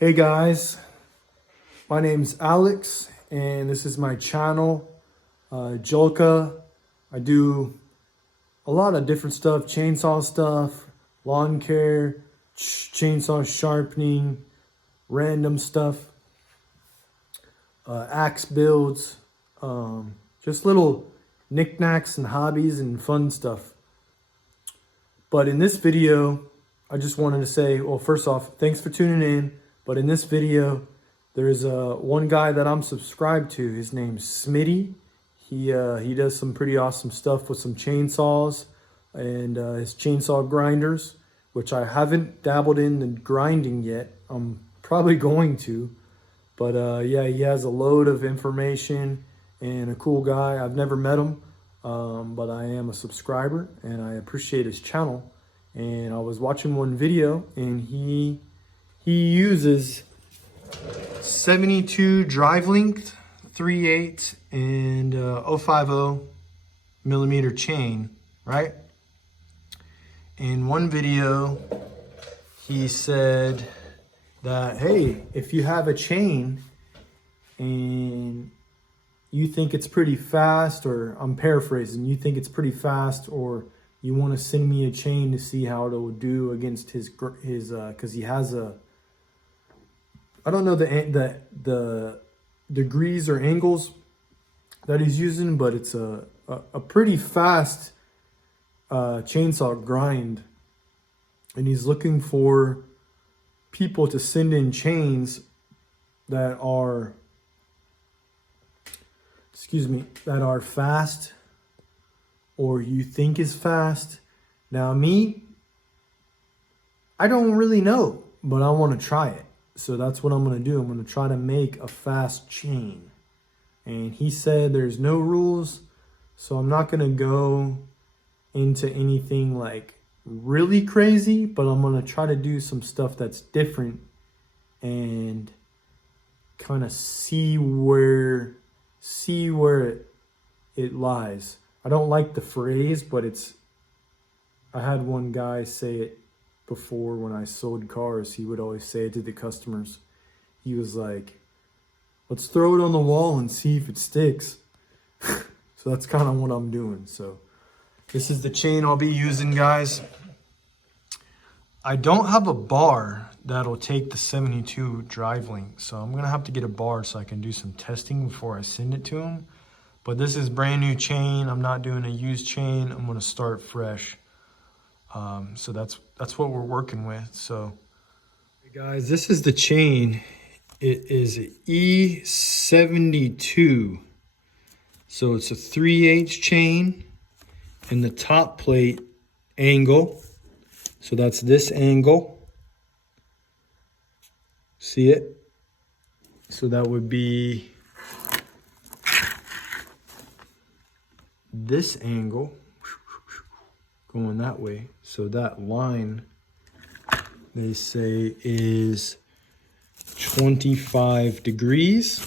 Hey guys, my name's Alex and this is my channel, Julka. I do a lot of different stuff, chainsaw stuff, lawn care, chainsaw sharpening, random stuff, axe builds, just little knickknacks and hobbies and fun stuff. But in this video, I just wanted to say, well, first off, thanks for tuning in. But in this video, there's one guy that I'm subscribed to. His name's Smitty. He does some pretty awesome stuff with some chainsaws and his chainsaw grinders, which I haven't dabbled in the grinding yet. I'm probably going to. But yeah, he has a load of information and a cool guy. I've never met him, but I am a subscriber and I appreciate his channel. And I was watching one video and he uses 72 drive length, 3/8 and 050 millimeter chain, right? In one video, he said that, hey, if you have a chain and you think it's pretty fast, or I'm paraphrasing, you think it's pretty fast, or you want to send me a chain to see how it'll do against his because he has a, I don't know the degrees or angles that he's using, but it's a pretty fast chainsaw grind, and he's looking for people to send in chains that are, that are fast, or you think is fast. Now me, I don't really know, but I want to try it. So that's what I'm going to do. I'm going to try to make a fast chain. And he said there's no rules, so I'm not going to go into anything like really crazy, but I'm going to try to do some stuff that's different and kind of see where it lies. I don't like the phrase, but I had one guy say it before when I sold cars. He would always say it to the customers. He was like, let's throw it on the wall and see if it sticks. So that's kind of what I'm doing. So this is the chain I'll be using, guys. I don't have a bar that'll take the 72 drive length, so I'm gonna have to get a bar so I can do some testing before I send it to him. But this is brand new chain. I'm not doing a used chain. I'm gonna start fresh. So that's what we're working with. So hey guys, this is the chain. It is E72. So it's a 3/8 chain, and the top plate angle. So that's this angle. See it? So that would be this angle going that way. So that line, they say, is 25 degrees.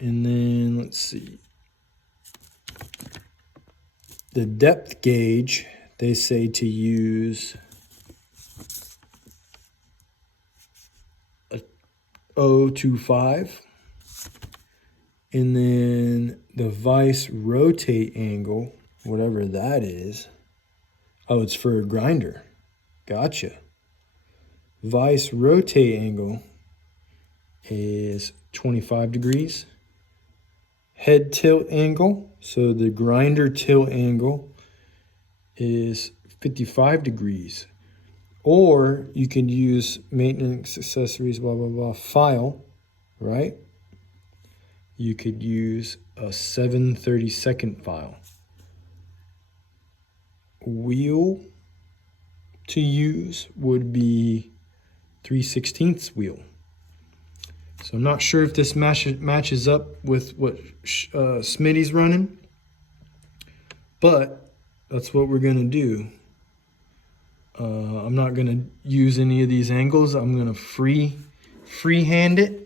And then let's see, the depth gauge, they say to use a 0.25. And then the vice rotate angle, whatever that is. Oh, it's for a grinder. Gotcha. Vice rotate angle is 25 degrees. Head tilt angle, so the grinder tilt angle is 55 degrees. Or you can use maintenance accessories, blah, blah, blah, file, right? You could use a 7/32 file. Wheel to use would be 3/16 wheel. So I'm not sure if this matches up with what Smitty's running, but that's what we're gonna do. I'm not gonna use any of these angles. I'm gonna freehand it.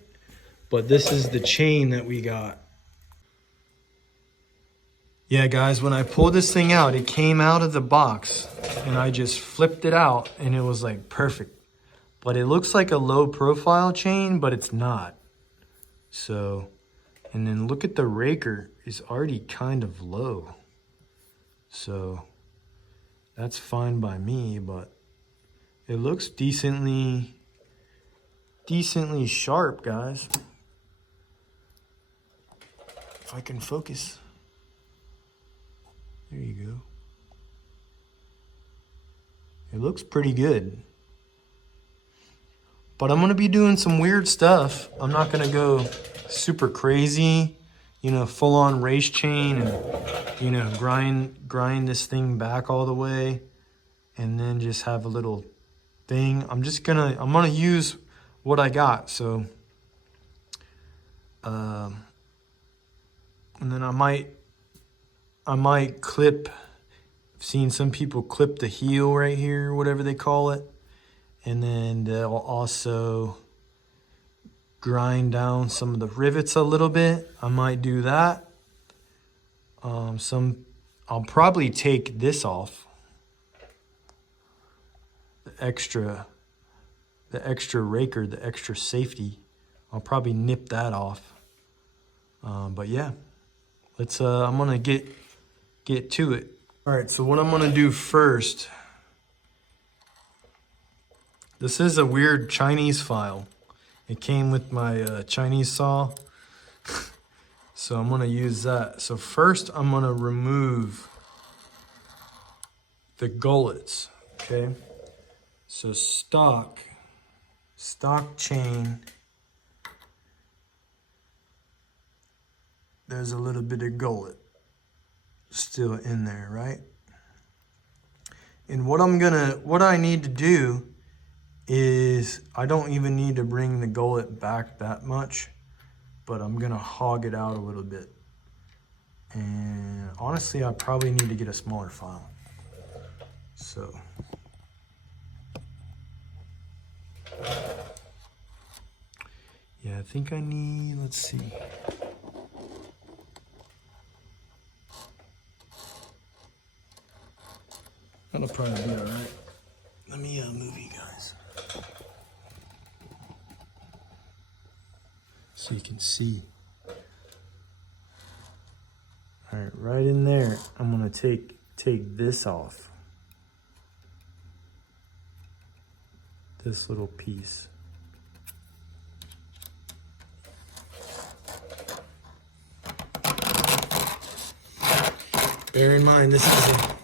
But this is the chain that we got. Yeah, guys, when I pulled this thing out, it came out of the box and I just flipped it out and it was like perfect. but it looks like a low profile chain, but it's not. So, and then look at the raker, it's already kind of low. So that's fine by me, but it looks decently sharp, guys. If I can focus. There you go. It looks pretty good. But I'm gonna be doing some weird stuff. I'm not gonna go super crazy, you know, full on race chain and, you know, grind this thing back all the way and then just have a little thing. I'm gonna use what I got. So, and then I might clip, I've seen some people clip the heel right here, whatever they call it. And then they'll also grind down some of the rivets a little bit. I might do that. I'll probably take this off. The extra raker, the extra safety. I'll probably nip that off. But yeah, I'm gonna get to it. All right, so what I'm gonna do first, this is a weird Chinese file. It came with my Chinese saw. So I'm gonna use that. So first I'm gonna remove the gullets, okay? So stock chain, there's a little bit of gullet still in there, right? And what I need to do is, I don't even need to bring the gullet back that much, but I'm gonna hog it out a little bit. And honestly, I probably need to get a smaller file. So, yeah, I think I need, let's see. That'll probably be all right. Let me move you guys so you can see. All right, right in there, I'm gonna take this off. This little piece. Bear in mind, this is a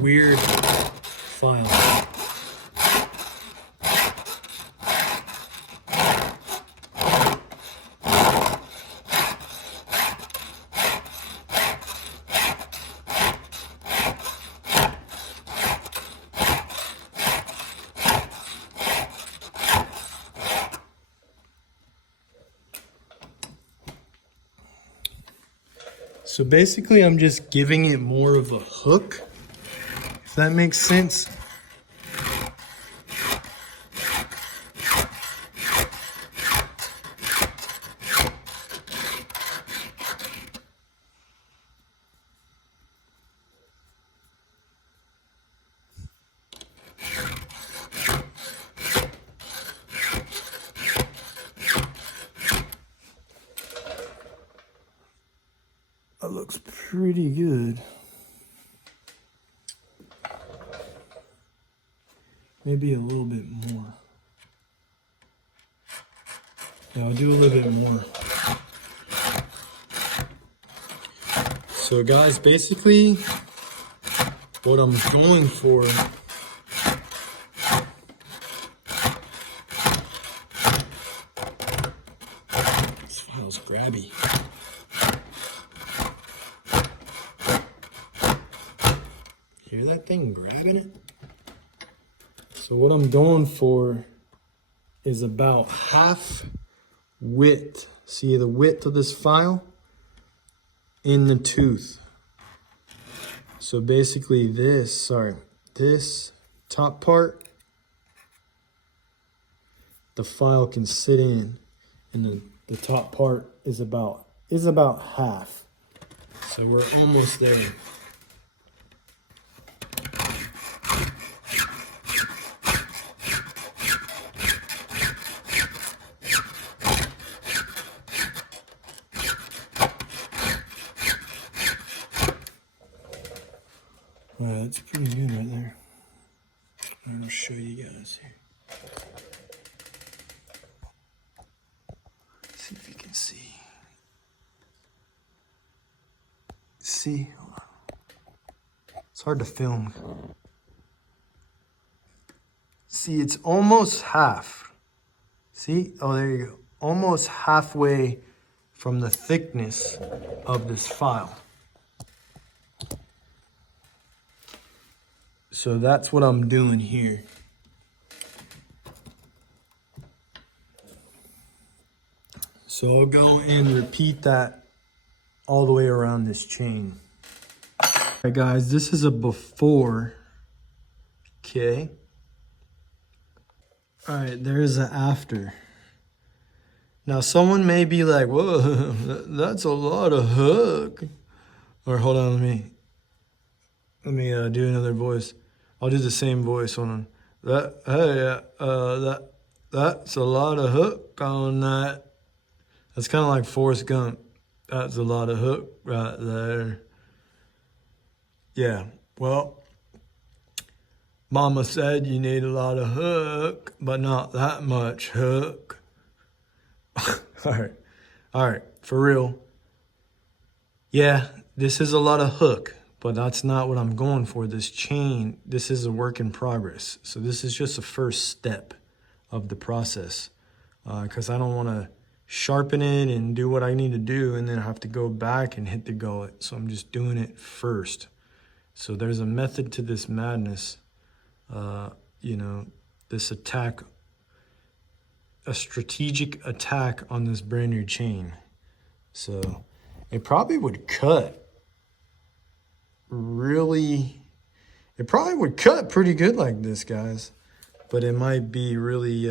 weird file. So basically, I'm just giving it more of a hook, if that makes sense. That looks pretty good. Maybe a little bit more. Yeah, I'll do a little bit more. So guys, basically what I'm going for this file's grabby. Hear that thing grabbing it? So what I'm going for is about half width. See the width of this file in the tooth. So basically this top part, the file can sit in, and the top part is about half. So we're almost there. Alright, that's pretty good right there. I'm gonna show you guys here. See if you can see. See? Hold on. It's hard to film. See, it's almost half. See? Oh, there you go. Almost halfway from the thickness of this file. So that's what I'm doing here. So I'll go and repeat that all the way around this chain. All right, guys, this is a before. Okay. All right, there's an after. Now, someone may be like, whoa, that's a lot of hook. Or hold on, let me do another voice. I'll do the same voice. Hold on. That's a lot of hook on that. That's kind of like Forrest Gump. That's a lot of hook right there. Yeah, well, Mama said you need a lot of hook, but not that much hook. All right, for real. Yeah, this is a lot of hook, but that's not what I'm going for. This chain, this is a work in progress. So this is just the first step of the process, because I don't want to sharpen it and do what I need to do and then have to go back and hit the gullet. So I'm just doing it first. So there's a method to this madness. You know, this attack, a strategic attack on this brand new chain. So it probably would cut really, it probably would cut pretty good like this, guys, but it might be really,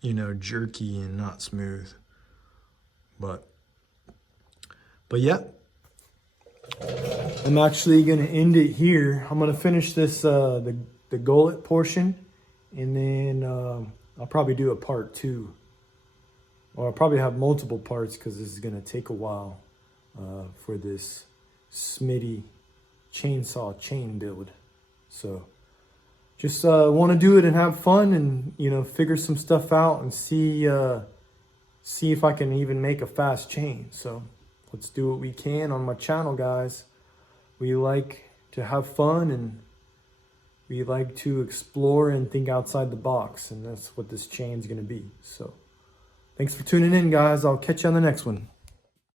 you know, jerky and not smooth. But yeah, I'm actually going to end it here. I'm going to finish this, the gullet portion, and then I'll probably do a part 2. Or I'll probably have multiple parts because this is going to take a while for this Smitty chainsaw chain build. So just want to do it and have fun and, you know, figure some stuff out and see if I can even make a fast chain. So let's do what we can on my channel, guys. We like to have fun and we like to explore and think outside the box, and that's what this chain's going to be. So thanks for tuning in, guys. I'll catch you on the next one.